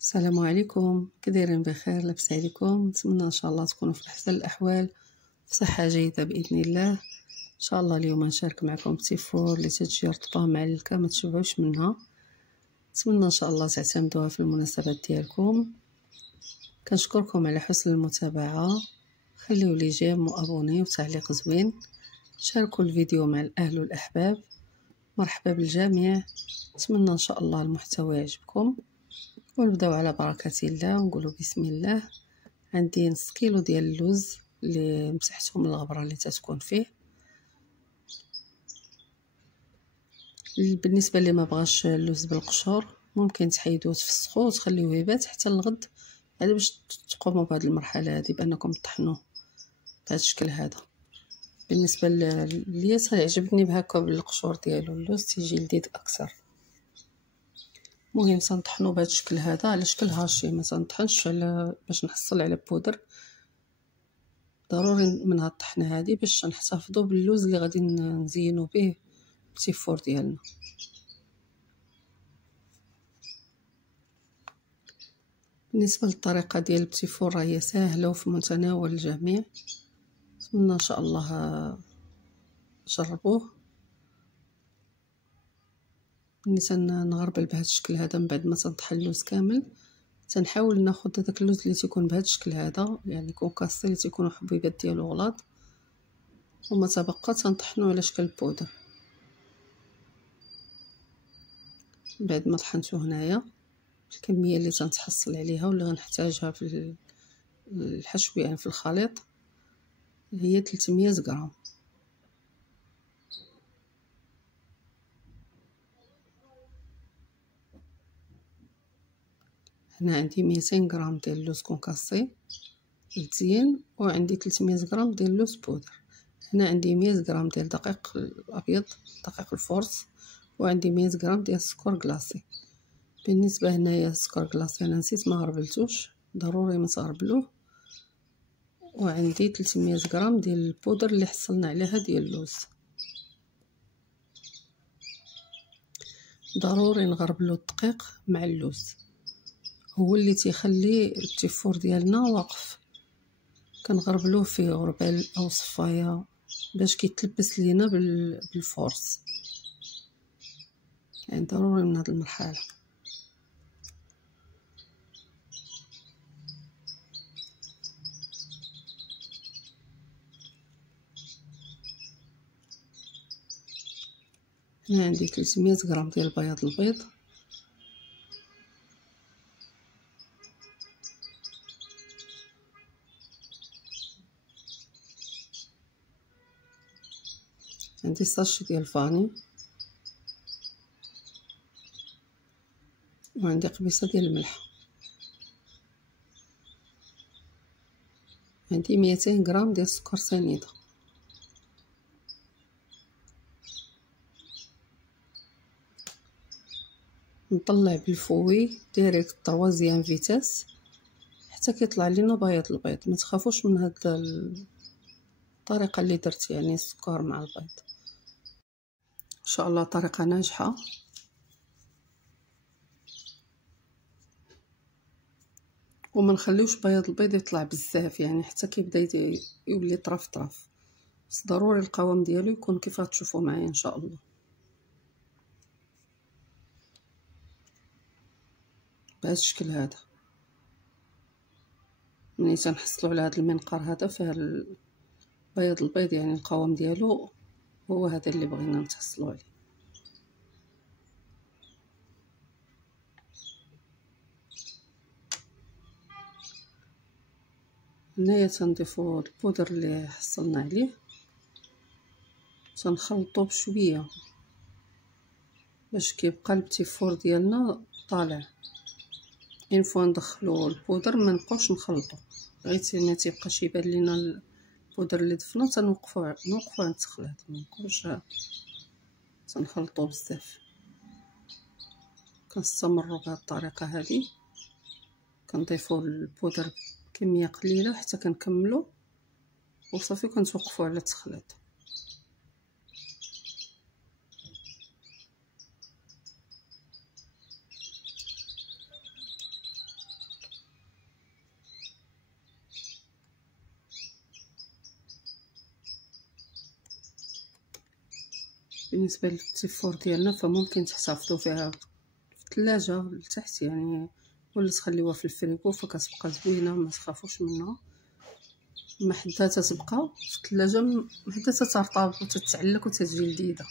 السلام عليكم، كدايرين بخير؟ لاباس عليكم؟ نتمنى ان شاء الله تكونوا في احسن الاحوال، في صحه جيده باذن الله. ان شاء الله اليوم نشارك معكم بتيفور اللي تجي رطبه معلكه ما تشبعوش منها. نتمنى ان شاء الله تعتمدوها في المناسبات ديالكم. كنشكركم على حسن المتابعه، خليو لي جيم وابوني وتعليق زوين، شاركوا الفيديو مع الاهل والاحباب. مرحبا بالجميع، نتمنى ان شاء الله المحتوى يعجبكم. ونبداو على بركه الله ونقولوا بسم الله. عندي نص كيلو ديال اللوز اللي مسحته من الغبره اللي تتكون فيه. بالنسبه اللي ما بغاش اللوز بالقشور ممكن تحيدوه تفسخوه وتخليوه يبات حتى الغد، على باش تقوموا بهذه المرحله هذه بانكم تطحنوه بهذا الشكل هذا. بالنسبه ليا يعجبني بهكا بالقشور ديالو، اللوز تيجي لذيذ اكثر. المهم سنطحنو بهذا الشكل هذا على شكل هاشي، ما تنطحنش على باش نحصل على بودر. ضروري من هاد الطحنه هذه باش نحتفظوا باللوز اللي غادي نزينوا به التيفور ديالنا. بالنسبه للطريقه ديال التيفور هي سهله وفي متناول الجميع، نتمنى ان شاء الله جربوه. ملي تنغربل بهذا الشكل هذا من بعد ما تنطحن اللوز كامل، تنحاول ناخذ هذاك اللوز اللي تيكون بهذا الشكل هذا، يعني كونكاسي اللي تيكونوا حبيبات ديالو غلاظ، وما تبقى تنطحنوا على شكل بودر. بعد ما طحنته هنايا الكميه اللي تنتحصل عليها واللي غنحتاجها في الحشو يعني في الخليط هي 300 غرام. هنا عندي 200 غرام ديال اللوز كونكاسي مزيان، وعندي 300 غرام ديال اللوز بودر. هنا عندي 100 غرام ديال دقيق الابيض، دقيق الفورس، وعندي 100 غرام ديال السكر كلاصي. بالنسبه هنايا السكر كلاصي انا نسيت ما غربلتوش، ضروري ما تغربلوه. وعندي 300 غرام ديال البودر اللي حصلنا عليها ديال اللوز. ضروري نغربلو الدقيق مع اللوز، هو اللي تيخلي التيفور ديالنا واقف. كنغربلوه في غربال او صفايه باش كيتلبس لينا بالفورس، يعني ضروري من هذه المرحله. هنا عندي 300 غرام ديال بياض البيض، عندي ساشي ديال الفاني، وعندي قبيصه ديال الملح، عندي 200 غرام ديال السكر سنيده. نطلع بالفوي ديريكت طروازيام فيتاس حتى كيطلع لينا بياض البيض. ما تخافوش من هاد الطريقه اللي درت، يعني السكر مع البيض. ان شاء الله طريقه ناجحه. وما نخليوش بياض البيض يطلع بزاف، يعني حتى كيبدا يولي طرف، بس ضروري القوام ديالو يكون كيف غتشوفوا معايا ان شاء الله بهذا الشكل هذا. ملي تنحصلوا على هذا المنقار هذا فيه بياض البيض، يعني القوام ديالو هو هذا اللي بغينا نتحصلوا عليه. هنايا تنضيفوا البودر اللي حصلنا عليه، تنخلطو بشويه باش كيبقى البتيفور ديالنا طالع. اين فوا ندخلو البودر ما نبقاوش نخلطو، غير ما تيبقاش يبان لينا البودر اللي ضفنا تنوقفو عند التخليط، ما نبقاوش تنخلطو بزاف. كنستمروا بهذه الطريقه هذه، كنضيفوا البودر كميه قليله حتى كنكملوا وصافي كنتوقفوا على التخليط. بالنسبه للتيفور ديالنا فممكن تحتفظوا فيها في الثلاجه لتحت يعني، ولا تخليوها في الفريكو فكتبقى زوينه ما تخافوش منها. ما حتى تتبقى في الثلاجه حتى تترطب وتتعلق وتتجي لذيذه.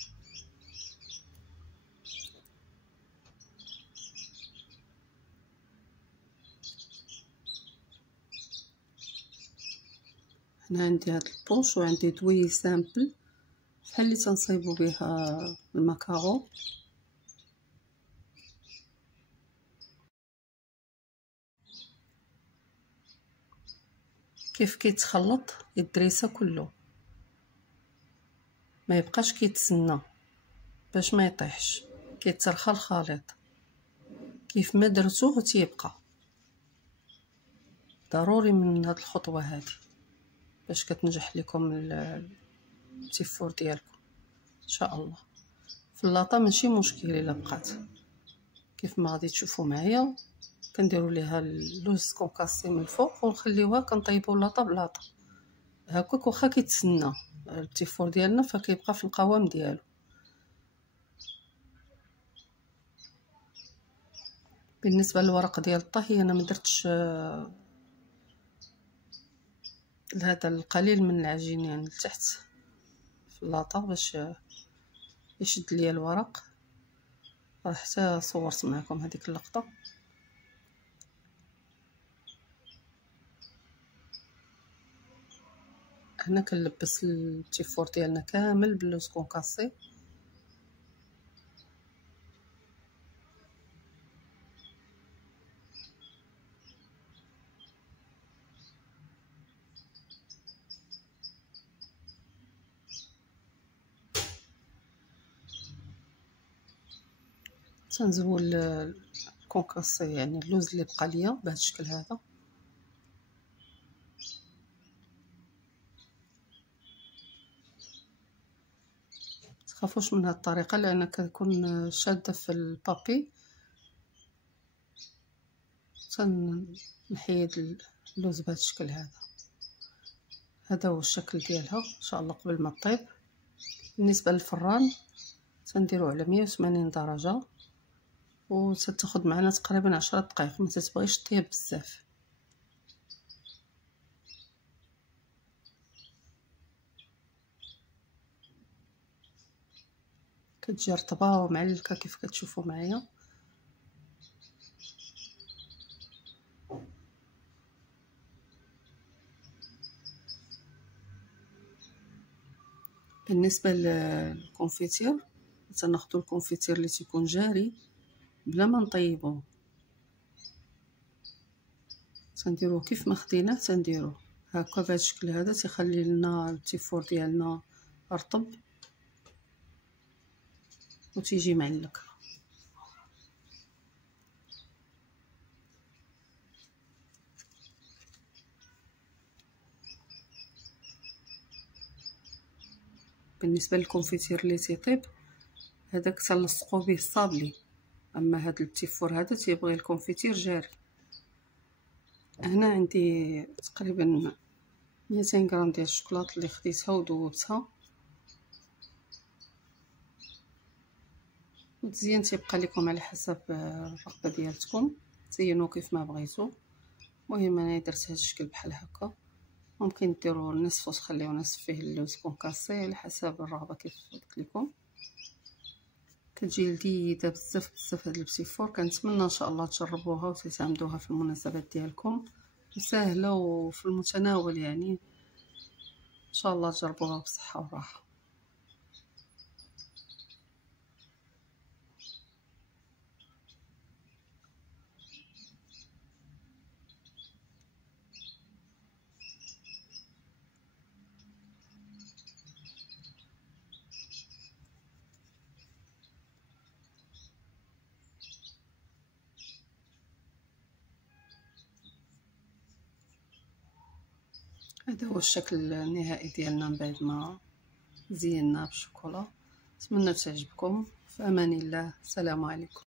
هنا عندي هاد البوش وعندي دوي سامبل بحال اللي تنصايبو بها الماكارو. كيف كيتخلط الدريسه كله، ما يبقاش كيتسنى باش ما يطيحش، كيترخى الخليط كيف ما درتوه تيبقى. ضروري من هاد الخطوه هذه باش كتنجح لكم التيفور ديالكم ان شاء الله. في اللاطه ماشي مشكل الا بقات كيف ما غادي تشوفوا معايا. كنديروا ليها اللوز كونكاسي من الفوق ونخليوها كنطيبوا اللاطه بلاطه هكاك، واخا كيتسنى التيفور ديالنا فكيبقى في القوام ديالو. بالنسبه للورق ديال الطهي انا ما درتش هذا القليل من العجين يعني لتحت في اللاطه باش يشد ليا الورق، حتى صورت معكم هذيك اللقطه. هنا كنلبس التيفور ديالنا كامل باللوز كونكاسي. تنزول الكونكاسي يعني اللوز اللي بقى ليا بهذا الشكل هذا. تخافوش من هذه الطريقه لان كتكون شاده في البابي. تنحيد اللوز بهذا الشكل هذا. هذا هو الشكل ديالها ان شاء الله قبل ما طيب. بالنسبه للفران تنديرو على 180 درجه وستاخذ معنا تقريبا 10 دقائق، ما تتبغيش طيب بزاف. كتجي رطبه ومعلكه كيف كتشوفوا معايا. بالنسبه للكونفيتير تناخذوا الكونفيتير اللي تيكون جاري بلا ما نطيبوه، تنديروه كيف ما خديناه تنديروه هكا بهذا الشكل هذا. تيخلي لنا التيفور ديالنا رطب وتيجي معلق. بالنسبه للكونفيتير اللي تيطيب هذاك تنلصقوا به الصابلي، اما هذا التيفور هذا تيبغي الكونفيتير جاري. هنا عندي تقريبا 200 غرام ديال الشوكولاط اللي خديتها وذوبتها. مزيان تيبقى لكم على حسب الرغبه ديالتكم، زينوه كيف ما بغيتو. المهم انا درت هذا الشكل بحال هكا. ممكن ديروا نصف وتخليو نصف فيه اللوز كونكاسي على حسب الرغبه كيف قلت لكم. كتجي لذيذه بزاف بزاف هاد البسيفور. كنتمنى ان شاء الله تجربوها وتعملوها في المناسبات ديالكم، سهله وفي المتناول يعني. ان شاء الله تجربوها بصحه وراحه. هذا هو الشكل النهائي ديالنا من بعد ما زيناه بالشوكولا. نتمنى تعجبكم. في امان الله. السلام عليكم.